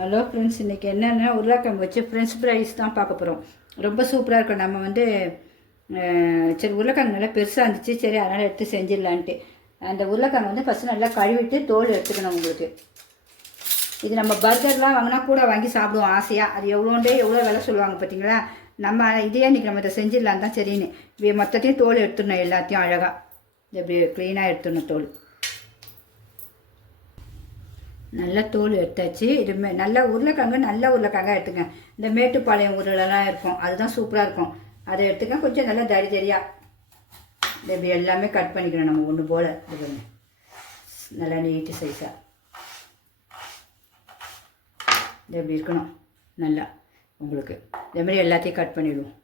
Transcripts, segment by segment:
Hello friends, இன்றைக்கி என்னென்னா உருளைக்கிழங்கு வச்சு ஃப்ரெஞ்ச் ஃப்ரைஸ் தான் பார்க்க போகிறோம். ரொம்ப சூப்பராக இருக்கும். நம்ம சரி உருளைக்கிழங்கு நல்லா பெருசாக இருந்துச்சு, சரி அதனால் எடுத்து செஞ்சிடலான்ட்டு. அந்த உருளைக்கிழங்கு ஃபஸ்ட்டு நல்லா கழுவிட்டு தோல் எடுத்துக்கணும். உங்களுக்கு இது நம்ம பர்கர்லாம் வாங்கினா கூட வாங்கி சாப்பிடுவோம் ஆசையாக. அது எவ்வளோ விலை சொல்லுவாங்க பார்த்தீங்களா. நம்ம இதே இன்றைக்கி நம்ம இதை செஞ்சிடலான் தான் சரின்னு மொத்தத்தையும் தோல் எடுத்துடணும். எல்லாத்தையும் அழகாக இப்படி க்ளீனாக எடுத்துடணும். தோல் நல்லா தோல் எடுத்தாச்சு. இது நல்லா உருளைக்கிழங்கு நல்ல உருளைக்கிழங்காக எடுத்துங்க. இந்த மேட்டுப்பாளையம் உருளைலாம் இருக்கும், அதுதான் சூப்பராக இருக்கும். அதை எடுத்துக்க கொஞ்சம் நல்லா தரியாக இப்படி எல்லாமே கட் பண்ணிக்கணும். நம்ம ஒன்று போல் இது நல்லா நீட்டு சைஸாக இது எப்படி இருக்கணும். நல்லா உங்களுக்கு இதேமாதிரி எல்லாத்தையும் கட் பண்ணிவிடுவோம்.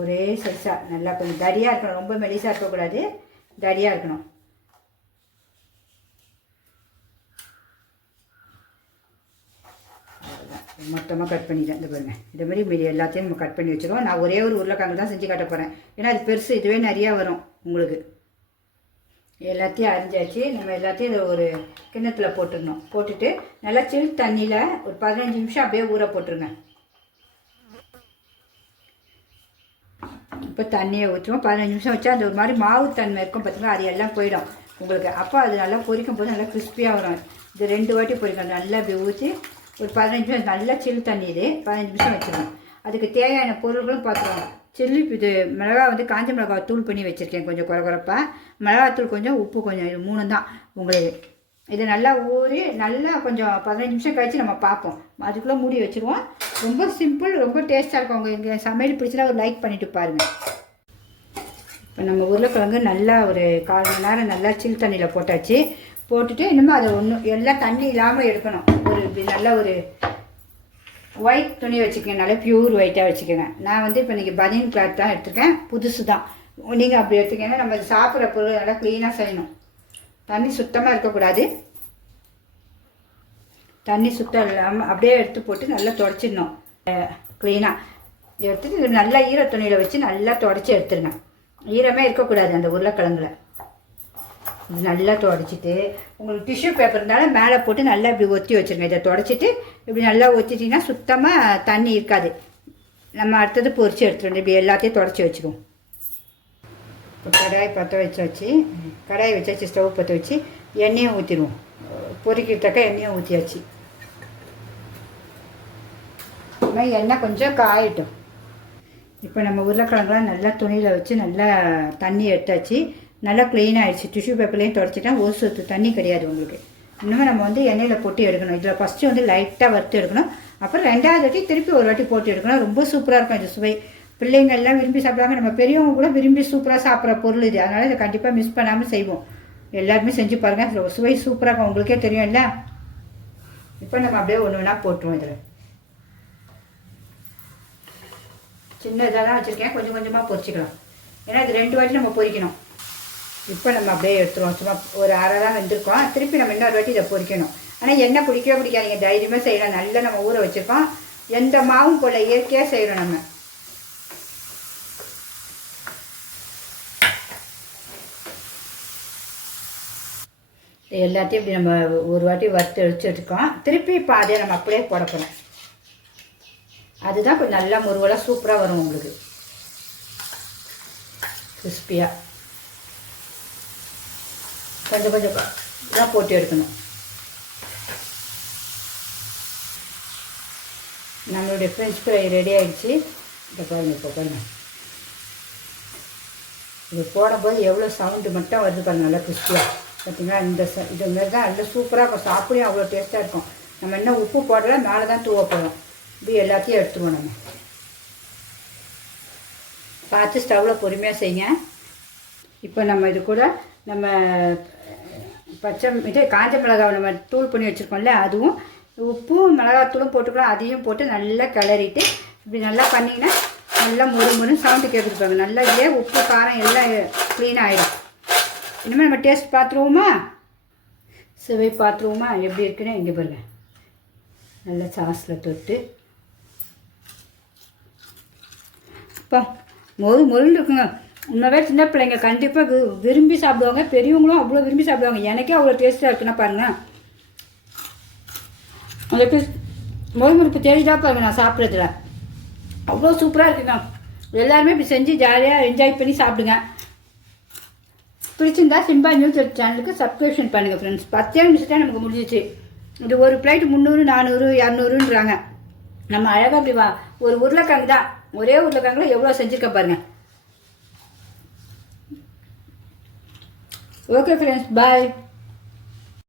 ஒரே சைஸாக நல்லா கொஞ்சம் தடியாக இருக்கணும். ரொம்ப மெலிசாக இருக்கக்கூடாது, தடியாக இருக்கணும். மொத்தமாக கட் பண்ணிட்டேன். இந்த பாருங்கள், இதேமாதிரி மீதி எல்லாத்தையும் நம்ம கட் பண்ணி வச்சுருவோம். நான் ஒரே ஒரு உருளைக்கிழங்கு தான் செஞ்சு காட்ட போகிறேன், ஏன்னா அது பெருசு. இதுவே நிறையா வரும் உங்களுக்கு. எல்லாத்தையும் அரிஞ்சாச்சு. நம்ம எல்லாத்தையும் இதை ஒரு கிண்ணத்தில் போட்டுடணும். போட்டுட்டு நல்லா சில் தண்ணியில் ஒரு 15 நிமிஷம் அப்படியே ஊற போட்டுருங்க. இப்போ தண்ணியை ஊற்றுவோம். 15 நிமிஷம் வச்சா அந்த ஒரு மாதிரி மாவு தன்மை இருக்கும் பார்த்தீங்களா, அது எல்லாம் போயிடும் உங்களுக்கு. அப்போ அது நல்லா பொரிக்கும் போது நல்லா கிறிஸ்பியாக வரும். இது 2 வாட்டி பொரிக்கணும். நல்லா அப்படி ஊற்றி ஒரு 15 நிமிஷம் நல்லா சில் தண்ணி. இது 15 நிமிஷம் வச்சுருவோம். அதுக்கு தேவையான பொருள்களும் பார்த்துருவோம். சில்லி இது மிளகா காஞ்ச மிளகாய் தூள் பண்ணி வச்சுருக்கேன், கொஞ்சம் குறப்பாக. மிளகாத்தூள் கொஞ்சம், உப்பு கொஞ்சம், இது 3 தான் உங்களுக்கு. இது நல்லா ஊறி நல்லா கொஞ்சம் 15 நிமிஷம் கழித்து நம்ம பார்ப்போம். அதுக்குள்ளே மூடி வச்சுருவோம். ரொம்ப சிம்பிள், ரொம்ப டேஸ்ட்டாக இருக்கும். உங்களுக்கு சமையல் பிடிச்சா ஒரு லைக் பண்ணிவிட்டு பாருங்கள். இப்போ நம்ம உருளைக்கிழங்கு நல்லா ஒரு 1/4 மணி நேரம் நல்லா சில் தண்ணியில் போட்டாச்சு. போட்டுட்டு இன்னும் அதை எல்லாம் தண்ணி இல்லாமல் எடுக்கணும். இப்படி நல்லா ஒரு ஒயிட் துணி வச்சுக்கோங்க, நல்லா ப்யூர் ஒயிட்டாக வச்சுக்கோங்க. நான் இப்போ இன்றைக்கி பனியன் கிளாத் தான் எடுத்துருக்கேன், புதுசு தான். நீங்கள் அப்படி எடுத்துக்கோங்க. நம்ம சாப்பிட்ற பொருள் நல்லா க்ளீனாக செய்யணும். தண்ணி சுத்தமாக இருக்கக்கூடாது. தண்ணி சுத்தம் இல்லாமல் அப்படியே எடுத்து போட்டு நல்லா துடைச்சிடணும். க்ளீனாக எடுத்துட்டு நல்லா ஈர துணியில் வச்சு நல்லா துடைச்சி எடுத்துருங்க. ஈரமே இருக்கக்கூடாது அந்த உருளைக்கிழங்குல. இது நல்லா துடைச்சிட்டு உங்களுக்கு டிஷ்யூ பேப்பர் இருந்தாலும் மேலே போட்டு நல்லா இப்படி ஒத்தி வச்சுருங்க. இதை துடைச்சிட்டு இப்படி நல்லா ஒத்திட்டிங்கன்னா சுத்தமாக தண்ணி இருக்காது. நம்ம அடுத்தது பொரித்து எடுத்துருவோம். இப்படி எல்லாத்தையும் துடைச்சி வச்சுக்குவோம். இப்போ கடாய் கடாயை வச்சாச்சு. ஸ்டவ் பற்ற வச்சு எண்ணெயும் ஊற்றிடுவோம். பொரிக்கிறதுக்க எண்ணெயும் ஊற்றியாச்சு. எண்ணெய் கொஞ்சம் காயட்டும். இப்போ நம்ம உருளைக்கிழங்குலாம் நல்லா துணியில் வச்சு நல்லா தண்ணி எடுத்தாச்சு. நல்லா க்ளீன் ஆகிடுச்சு. டிஷ்யூ பேப்பர்லேயும் துடைச்சிட்டா ஒரு சொத்து தண்ணி கிடையாது உங்களுக்கு. இன்னுமே நம்ம எண்ணெயில் போட்டு எடுக்கணும். இதில் ஃபஸ்ட்டு லைட்டாக வறுத்து எடுக்கணும். அப்புறம் 2வது வாட்டி திருப்பி ஒரு வாட்டி போட்டு எடுக்கணும். ரொம்ப சூப்பராக இருக்கும் இது சுவை. பிள்ளைங்க எல்லாம் விரும்பி சாப்பிடுவாங்க. நம்ம பெரியவங்க கூட விரும்பி சூப்பராக சாப்பிட்ற பொருள் இது. அதனால் இதை கண்டிப்பாக மிஸ் பண்ணாமல் செய்வோம். எல்லாருமே செஞ்சு பாருங்கள். சுவை சூப்பராக இருக்கும், உங்களுக்கே தெரியும் இல்லை. இப்போ நம்ம அப்படியே ஒன்று ஒன்றா போட்டுருவோம். இதில் சின்ன இதாக தான் வச்சுருக்கேன், கொஞ்சம் கொஞ்சமாக பொரிச்சிக்கலாம். ஏன்னா இது 2 வாட்டி நம்ம பொரிக்கணும். இப்போ நம்ம அப்படியே எடுத்துருவோம். சும்மா ஒரு அரை தான் வெந்திருக்கோம். திருப்பி நம்ம இன்னொரு வாட்டி இதை பொரிக்கணும். ஆனால் எண்ணெய் பிடிக்காதீங்க, தைரியமாக செய்யலாம். நல்லா நம்ம ஊற வச்சுருக்கோம். எந்த மாவும் போல் இயற்கையாக செய்கிறோம் நம்ம. எல்லாத்தையும் இப்படி நம்ம ஒரு வாட்டி வறுத்து வச்சுருக்கோம். திருப்பி இப்போ அதே நம்ம அப்படியே போட போகிறோம். அதுதான் கொஞ்சம் நல்லா முருவலாக சூப்பராக வரும் உங்களுக்கு, கிறிஸ்பியாக. கொஞ்சம் கொஞ்சம் தான் போட்டு எடுக்கணும். நம்மளுடைய ஃப்ரெஞ்ச் ஃப்ரை ரெடி ஆகிடுச்சு. இப்போ பாருங்கள், இப்போ பாருங்கள். இது போடும்போது எவ்வளோ சவுண்டு மட்டும் வருது பாருங்கள், நல்லா கிறிஸ்பியாக. பார்த்தீங்களா, இது மாரி தான் நல்லா சூப்பராக இருக்கும். சாப்பிடையும் அவ்வளோ டேஸ்ட்டாக இருக்கும். நம்ம என்ன உப்பு போடல, மேலே தான் தூவ போடுறோம். இப்படி எல்லாத்தையும் எடுத்துருவோம். நம்ம பார்த்து ஸ்டவ்வில் பொறுமையாக செய்யுங்க. இப்போ நம்ம இது கூட நம்ம காஞ்ச மிளகாவை நம்ம தூள் பண்ணி வச்சுருக்கோம்ல, அதுவும் உப்பும் மிளகாத்தூளும் போட்டுக்கலாம். அதையும் போட்டு நல்லா கிளறிட்டு இப்படி நல்லா பண்ணிங்கன்னா நல்லா முறு சவுண்டு கேட்டுருப்பாங்க. நல்லா உப்பு காரம் எல்லாம் க்ளீனாக ஆகிடும். இனிமேல் நம்ம டேஸ்ட் பார்த்துருவோமா, சுவை பார்த்துருவோமா எப்படி இருக்குன்னு. இங்கே பாருங்கள், நல்லா சாஸில் தொட்டு இப்போ மொறுன்னு இருக்குங்க. உண்மைவே சின்ன பிள்ளைங்க கண்டிப்பாக விரும்பி சாப்பிடுவாங்க, பெரியவங்களும் அவ்வளோ விரும்பி சாப்பிடுவாங்க. எனக்கே அவ்வளோ டேஸ்ட்டாக இருக்குன்னா பாருங்கள். அந்த மொய்முறுப்பு தெரிஞ்சா பாருங்க நான் சாப்பிட்றதுல அவ்வளோ சூப்பராக இருக்குங்க. எல்லாருமே இப்படி செஞ்சு ஜாலியாக என்ஜாய் பண்ணி சாப்பிடுங்க. பிடிச்சிருந்தா சிம்பா நியூஸ் சேனலுக்கு சப்ஸ்கிரிப்ஷன் பண்ணுங்கள் ஃப்ரெண்ட்ஸ். 10 நிமிஷத்தான் நமக்கு முடிஞ்சிச்சு. இது ஒரு பிளேட் 300, 400, 200ன்றாங்க. நம்ம அழகாக அப்படி ஒரு உருளைக்கிழங்கு தான், ஒரே உருளைக்கிழங்குல எவ்வளோ செஞ்சுருக்க பாருங்கள். ஓகே ஃப்ரெண்ட்ஸ், பாய்.